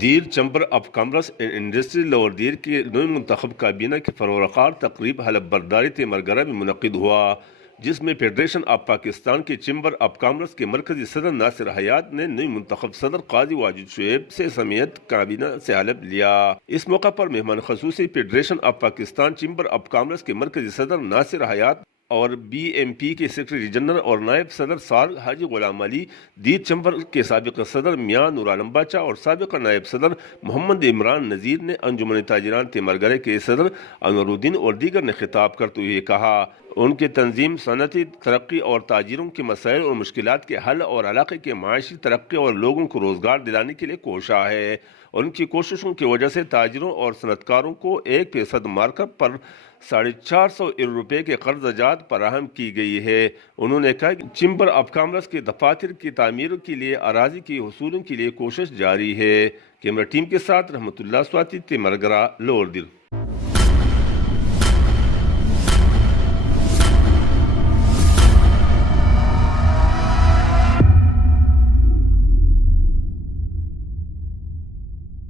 There chamber of commerce and industry lower Dir کی نئے منتخب کابینہ کی فروغ تقریب حلف برداری تیمرگرہ میں منعقد ہوا، جس میں فیڈریشن آف پاکستان کے چیمبر آف کامرس کے مرکزی صدر ناصر حیات نے نئی منتخب صدر قاضی واجد شعیب سے سمیت کابینہ سے حلف لیا۔ اس موقع پر مہمان خصوصی federation of Pakistan chamber of commerce کے مرکزی صدر ناصر حیات اور بی ایم پی کے سیکرٹری جنرل اور نائب صدر سارگ حاجی غلام علی، دیر چمبر کے سابق صدر میاں نور عالم باچا اور سابق نائب صدر محمد عمران نذیر نے انجمن تاجران تیمرگرہ کے صدر انور الدین اور دیگر نے خطاب کرتے ہوئے کہا ان کی تنظیم صنعتی ترقی اور تاجروں کے مسائل اور مشکلات کے حل اور علاقے کے معاشی ترقی اور لوگوں کو روزگار دلانے کے لیے کوشاں ہے۔ ان کی کوششوں کی وجہ سے تاجروں اور صنعتکاروں کو 1% مارکپ پر 450 ارب روپے کے قرض جات فراہم کی گئی ہے۔ انہوں نے کہا کہ چیمبر آف کامرس کے دفاتر کی تعمیر کے لیے اراضی کے حصول کے لیے کوشش جاری ہے۔ کیمرہ ٹیم کے ساتھ رحمت اللہ سواتی، تیمرگرہ، لور دیر۔